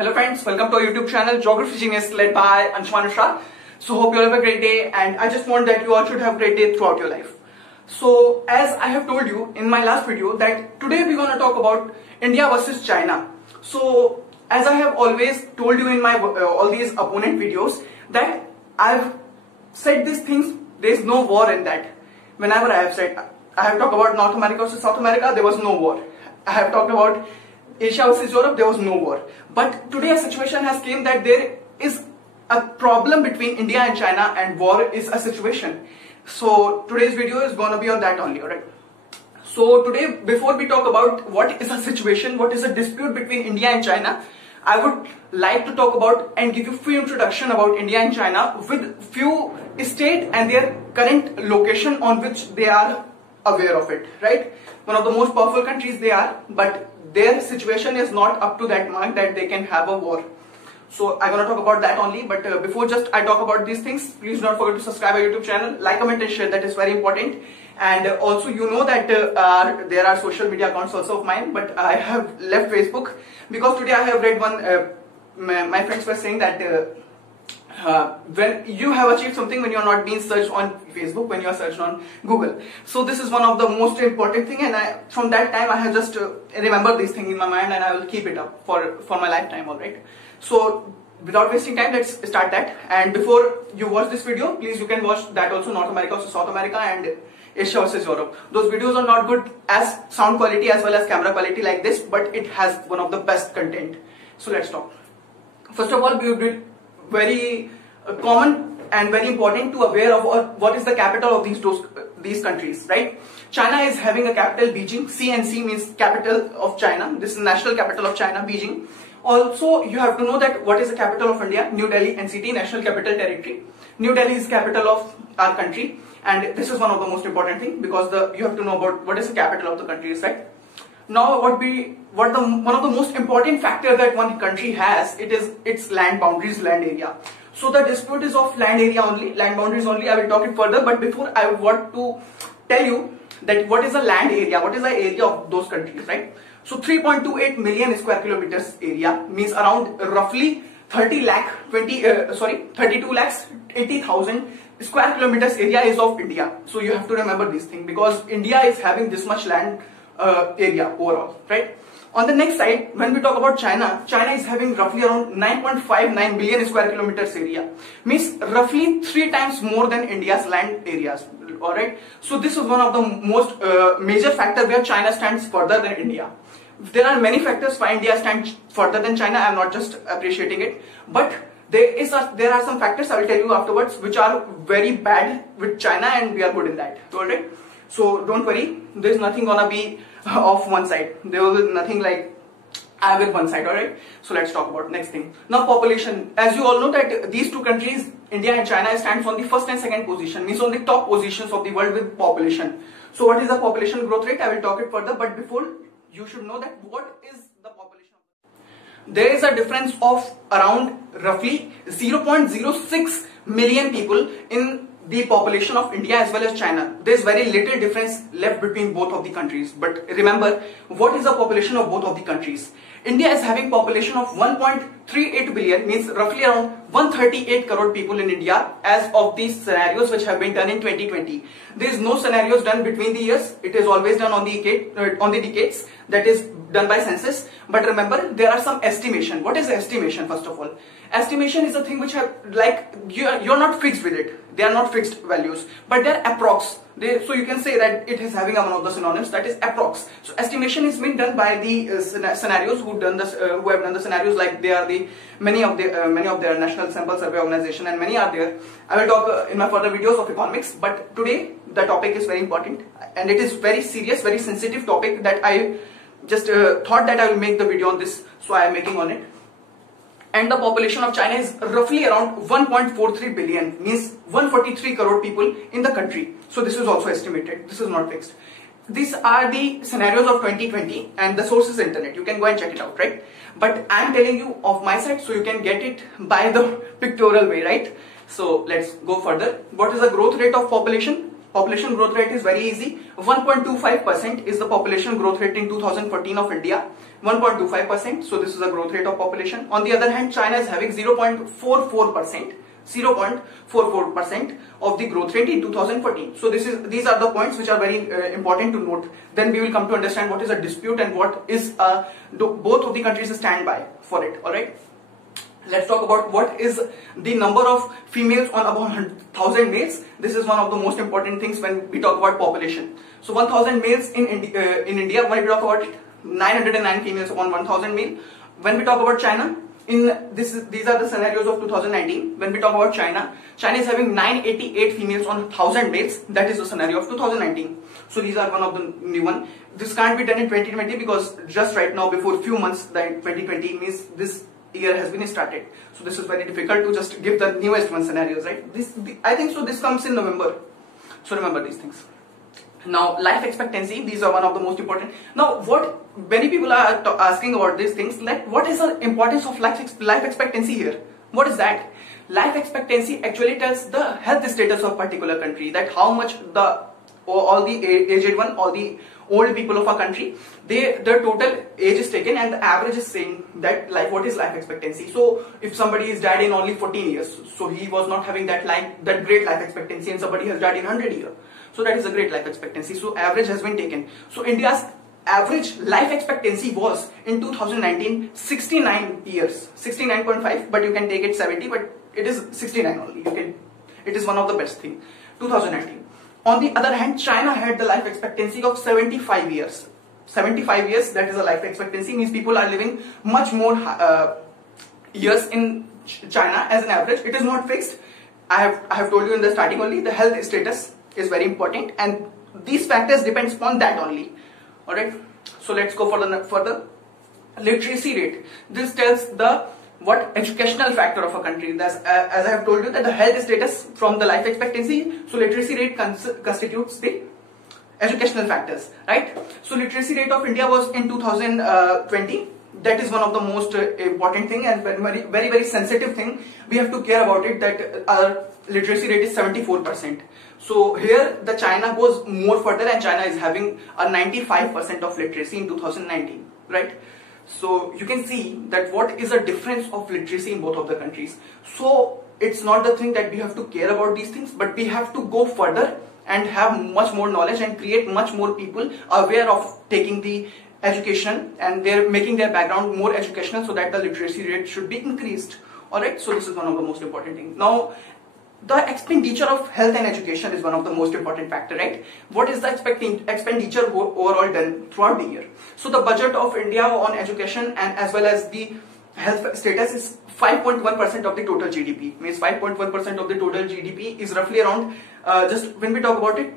Hello friends, welcome to our YouTube channel Geography Genius led by Anshuman Mishra. So hope you all have a great day, and I just want that you all should have a great day throughout your life. So as I have told you in my last video that today we're going to talk about India versus China. So as I have always told you in my all these opponent videos that I've said these things, there is no war in that. Whenever I have talked about North America versus South America, there was no war. I have talked about Asia versus Europe, there was no war. But today a situation has came that there is a problem between India and China, and war is a situation. So today's video is going to be on that only, alright? So today, before we talk about what is a situation, what is a dispute between India and China, I would like to talk about and give you few introduction about India and China with few state and their current location on which they are aware of it, right? One of the most powerful countries they are, but their situation is not up to that mark that they can have a war. So I'm gonna talk about that only, but before just I talk about these things, please don't forget to subscribe our YouTube channel, like, comment and share, that is very important. And also you know that there are social media accounts also of mine, but I have left Facebook because today I have read one, my friends were saying that when you have achieved something when you are not being searched on Facebook, when you are searched on Google. So this is one of the most important thing, and from that time I have just remembered this thing in my mind, and I will keep it up for my lifetime, alright. So without wasting time, let's start that. And before you watch this video, please you can watch that also, North America versus South America and Asia versus Europe. Those videos are not good as sound quality as well as camera quality like this, but it has one of the best content. So let's talk. First of all, we will be very common and very important to aware of what is the capital of these countries, right? China is having a capital, Beijing. CNC means capital of China. This is national capital of China, Beijing. Also, you have to know that what is the capital of India? New Delhi, NCT, National Capital Territory. New Delhi is capital of our country, and this is one of the most important thing because you have to know about what is the capital of the country, right? Now, one of the most important factor that one country has, it is its land boundaries, land area. So the dispute is of land area only, land boundaries only. I will talk it further, but before I want to tell you that what is the land area, what is the area of those countries, right? So 3.28 million square kilometers area means around roughly 32 lakhs 80,000 square kilometers area is of India. So you have to remember this thing because India is having this much land area overall, right? On the next side, when we talk about China, China is having roughly around 9.59 billion square kilometers area, means roughly 3 times more than India's land areas, alright? So this is one of the most major factor where China stands further than India. There are many factors why India stands further than China. I am not just appreciating it, but there are some factors I will tell you afterwards which are very bad with China, and we are good in that, alright? So don't worry, there is nothing gonna be off one side. There will be nothing like I will one side, alright? So let's talk about next thing. Now population. As you all know that these two countries, India and China, stands on the first and second position, means on the top positions of the world with population. So what is the population growth rate? I will talk it further, but before you should know that what is the population. There is a difference of around roughly 0.06 million people in the population of India as well as China. There is very little difference left between both of the countries. But remember, what is the population of both of the countries? India is having population of 1.38 billion, means roughly around 138 crore people in India as of these scenarios which have been done in 2020. There is no scenarios done between the years. It is always done on the decades, that is done by census. But remember, there are some estimation. What is the estimation first of all? Estimation is a thing which have like you're not fixed with it. They are not fixed values, but they are approx. So you can say that it is having one of the synonyms, that is approx. So estimation is being done by the scenarios who have done the scenarios, like they are the many of their National Sample Survey Organization, and many are there. I will talk in my further videos of economics, but today the topic is very important and it is very serious, very sensitive topic that I just thought that I will make the video on this, so I am making on it. And the population of China is roughly around 1.43 billion, means 143 crore people in the country. So this is also estimated, this is not fixed. These are the scenarios of 2020 and the source is internet. You can go and check it out, right? But I am telling you of my side so you can get it by the pictorial way, right? So let's go further. What is the growth rate of population? Population growth rate is very easy. 1.25% is the population growth rate in 2014 of India. 1.25%. So this is the growth rate of population. On the other hand, China is having 0.44%. 0.44% of the growth rate in 2014. So these are the points which are very important to note. Then we will come to understand what is a dispute and what is both of the countries stand by for it. All right. Let's talk about what is the number of females on about 1,000 males. This is one of the most important things when we talk about population. So 1,000 males in India, when we talk about it, 909 females upon 1,000 male. When we talk about China, these are the scenarios of 2019. When we talk about China, China is having 988 females on 1,000 males. That is the scenario of 2019. So these are one of the new one. This can't be done in 2020 because just right now, before a few months, that 2020 means this year has been started. So this is very difficult to just give the newest one scenarios, right? I think so. This comes in November. So remember these things. Now, life expectancy, these are one of the most important. Now, what many people are asking about these things, like what is the importance of life expectancy here? What is that? Life expectancy actually tells the health status of particular country, that how much all the aged one, all the old people of a country, their total age is taken and the average is saying that what is life expectancy. So if somebody is died in only 14 years, so he was not having that great life expectancy, and somebody has died in 100 years. So that is a great life expectancy. So average has been taken. So India's average life expectancy was in 2019 69 years, 69.5, but you can take it 70, but it is 69 only. It is one of the best thing. 2019. On the other hand, China had the life expectancy of 75 years. 75 years, that is a life expectancy, means people are living much more years in China as an average. It is not fixed. I have told you in the starting only, the health status is very important, and these factors depends upon that only. All right. So let's go for the literacy rate. This tells the educational factor of a country. As I have told you that the health status from the life expectancy. So literacy rate constitutes the educational factors, right? So literacy rate of India was in 2020. That is one of the most important thing and very, very, very sensitive thing. We have to care about it, that our literacy rate is 74%. So here the China goes more further, and China is having a 95% of literacy in 2019, right? So you can see that what is the difference of literacy in both of the countries. So it's not the thing that we have to care about these things, but we have to go further and have much more knowledge and create much more people aware of taking the education, and they're making their background more educational so that the literacy rate should be increased. Alright, so this is one of the most important things. Now, the expenditure of health and education is one of the most important factor, right? What is the expenditure overall done throughout the year? So the budget of India on education and as well as the health status is 5.1% of the total GDP. Means 5.1% of the total GDP is roughly around, just when we talk about it,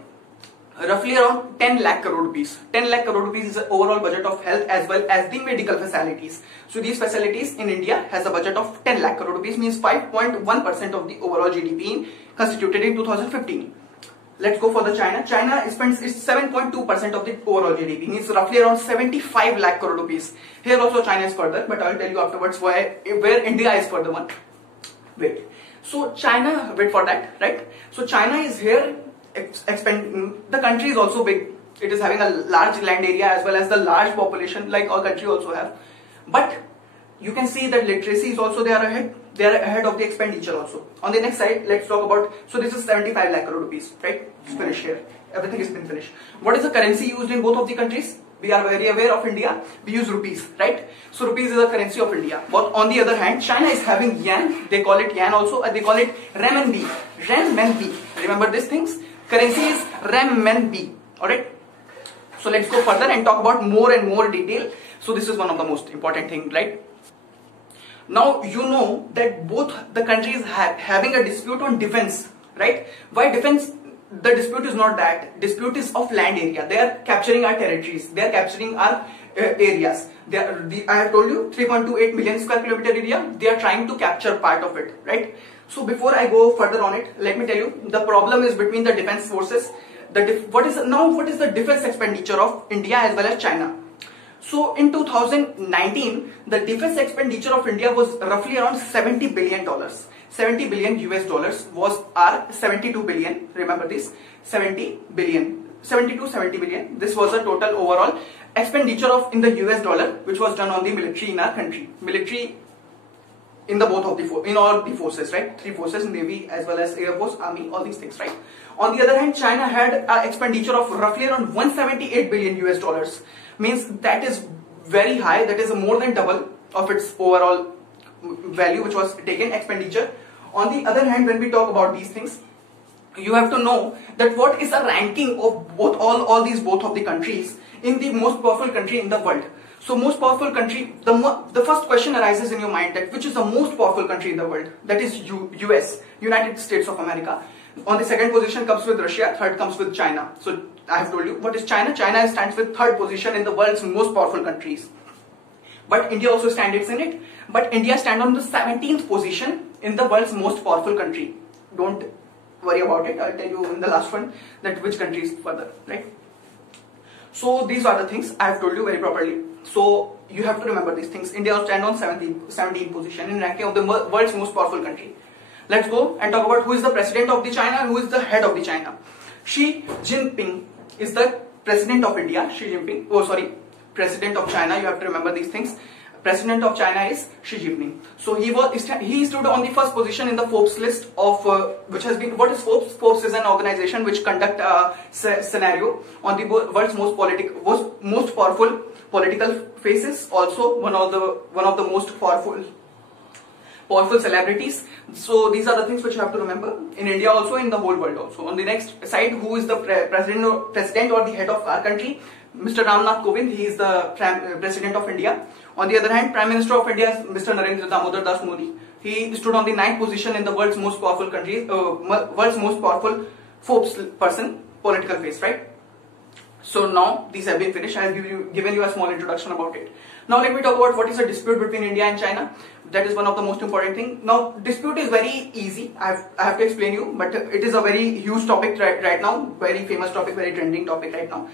roughly around 10 lakh crore rupees. 10 lakh crore rupees is the overall budget of health as well as the medical facilities. So these facilities in India has a budget of 10 lakh crore rupees, means 5.1% of the overall GDP constituted in 2015. Let's go for the China. China spends 7.2% of the overall GDP, means roughly around 75 lakh crore rupees. Here also China is further, but I'll tell you afterwards where India is further one. Wait. So China, wait for that, right? So China is here. The country is also big. It is having a large land area as well as the large population like our country also have. But you can see that literacy is also they are ahead of the expenditure also. On the next slide, let's talk about, so this is 75 lakh crore rupees, right? It's finished here. Everything has been finished. What is the currency used in both of the countries? We are very aware of India. We use rupees, right? So rupees is the currency of India. But on the other hand, China is having yen. They call it yen also. They call it renminbi. Renminbi. Remember these things? Currency is renminbi. Alright. So let's go further and talk about more and more detail. So this is one of the most important things, right? Now you know that both the countries having a dispute on defense, right? Why defense? The dispute is not that. Dispute is of land area. They are capturing our territories. They are capturing our areas. I have told you 3.28 million square kilometer area. They are trying to capture part of it, right? So before I go further on it, let me tell you the problem is between the defense forces. What is the defense expenditure of India as well as China? So in 2019, the defense expenditure of India was roughly around $70 billion. 70 billion US dollars was our 72 billion. Remember this, 70 billion, 70 to 70 billion. This was the total overall expenditure in the US dollar, which was done on the military in our country. Military in the both of the in all the forces, right? Three forces, Navy as well as Air Force, Army, all these things, right? On the other hand, China had an expenditure of roughly around 178 billion US dollars. Means that is very high. That is more than double of its overall value which was taken expenditure. On the other hand, when we talk about these things, you have to know that what is the ranking of both both of the countries in the most powerful country in the world. So most powerful country, the first question arises in your mind that which is the most powerful country in the world? That is US, United States of America. On the second position comes with Russia, third comes with China. So I have told you what is China. China stands with third position in the world's most powerful countries. But India also stands in it. But India stands on the 17th position in the world's most powerful country. Don't worry about it. I'll tell you in the last one that which country is further, right? So these are the things I have told you very properly. So you have to remember these things. India will stand on 17th position in ranking of the world's most powerful country. Let's go and talk about who is the president of the China and who is the head of the China. Xi Jinping is the president of India. Xi Jinping, oh sorry, president of China. You have to remember these things. President of China is Xi Jinping. So he stood on the first position in the Forbes list of which has been, what is Forbes? Forbes is an organization which conduct a scenario on the world's most powerful political faces. Also one of the most powerful celebrities. So these are the things which you have to remember in India also, in the whole world also. On the next side, who is the president or the head of our country? Mr. Ramnath Kovind, he is the president of India. On the other hand, Prime Minister of India is Mr. Narendra Damodar Das Modi. He stood on the 9th position in the world's most powerful country, world's most powerful Forbes political face, right? So now these have been finished. I have given you a small introduction about it. Now let me talk about what is the dispute between India and China. That is one of the most important things. Now dispute is very easy. I have to explain you, but it is a very huge topic right now. Very famous topic, very trending topic right now.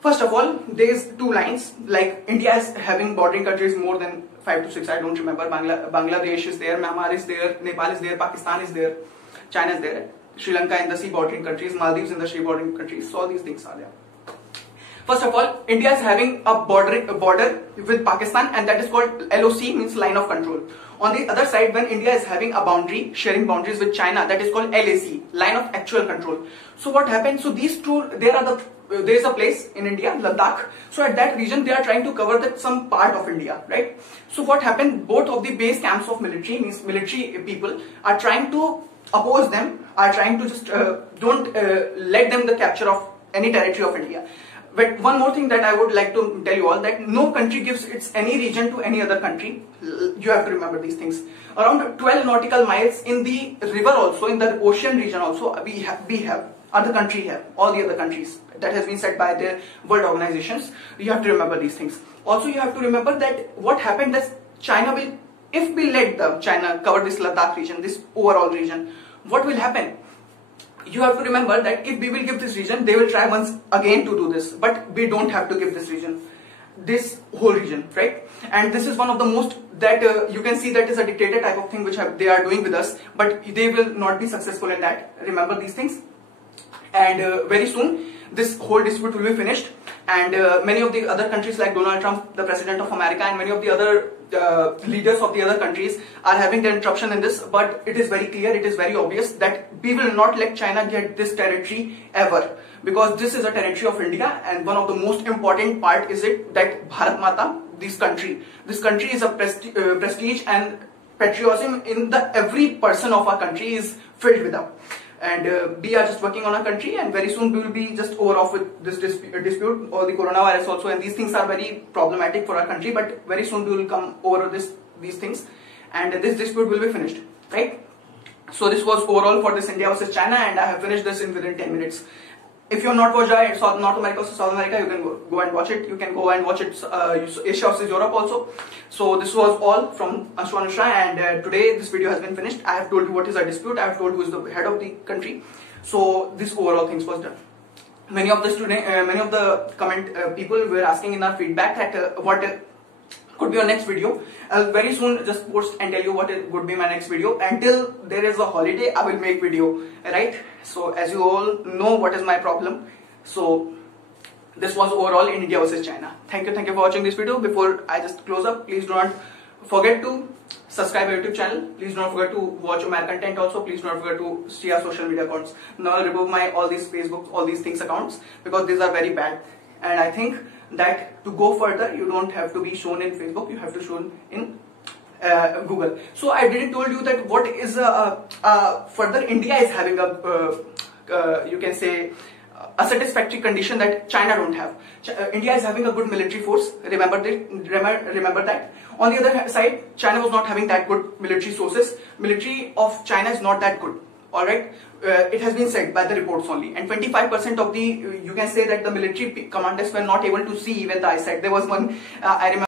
First of all, there is two lines, like India is having bordering countries more than 5 to 6, I don't remember. Bangladesh is there, Myanmar is there, Nepal is there, Pakistan is there, China is there, Sri Lanka in the sea bordering countries, Maldives in the sea bordering countries, so all these things are there. First of all, India is having a border with Pakistan, and that is called LOC, means line of control. On the other side, when India is having a boundary, sharing boundaries with China, that is called LAC, line of actual control. So what happens? So these two, there is a place in India, Ladakh. So at that region, they are trying to cover some part of India, right? So what happened? Both of the base camps of military, means military people, are trying to oppose them, are trying to just don't let them the capture of any territory of India. But one more thing that I would like to tell you all, that no country gives its any region to any other country. You have to remember these things. Around 12 nautical miles in the river also, in the ocean region also, we have other country have, all the other countries. That has been said by the world organizations. You have to remember these things. Also you have to remember that what happened that China will, if we let China cover this Ladakh region, this overall region, what will happen? You have to remember that if we will give this region, they will try once again to do this, but we don't have to give this region, this whole region, right? And this is one of the most that you can see that is a dictator type of thing which they are doing with us, but they will not be successful in that. Remember these things. And very soon this whole dispute will be finished, and many of the other countries like Donald Trump, the president of America, and many of the other leaders of the other countries are having their interruption in this, but it is very clear, it is very obvious that we will not let China get this territory ever, because this is a territory of India, and one of the most important part is it that Bharat Mata, this country is a prestige and patriotism in the every person of our country is filled with them. And we are just working on our country, and very soon we will be just over off with this dispute or the coronavirus also, and these things are very problematic for our country, but very soon we will come over these things, and this dispute will be finished, right? So this was overall for this India versus China, and I have finished this within 10 minutes. If you have not watched North America versus South America, you can go and watch it. You can go and watch it Asia versus Europe also. So this was all from Anshuman Mishra, and today this video has been finished. I have told you what is a dispute. I have told who is the head of the country. So this overall things was done. many of the people were asking in our feedback that what could be your next video. I'll very soon just post and tell you what would be my next video. Until there is a holiday, I will make video, right? So as you all know what is my problem. So this was overall in India versus China. Thank you for watching this video. Before I just close up, please do not forget to subscribe our YouTube channel. Please do not forget to watch my content also. Please do not forget to see our social media accounts. Now I'll remove my all these Facebook, all these things accounts, because these are very bad. And I think that to go further, you don't have to be shown in Facebook, you have to shown in Google. So I didn't told you that what is further India is having a you can say a satisfactory condition that China don't have. India is having a good military force. Remember that. On the other side, China was not having that good military sources. Military of China is not that good. All right. It has been said by the reports only, and 25% of the, you can say that the military commanders were not able to see even the eyesight. There was one, I remember.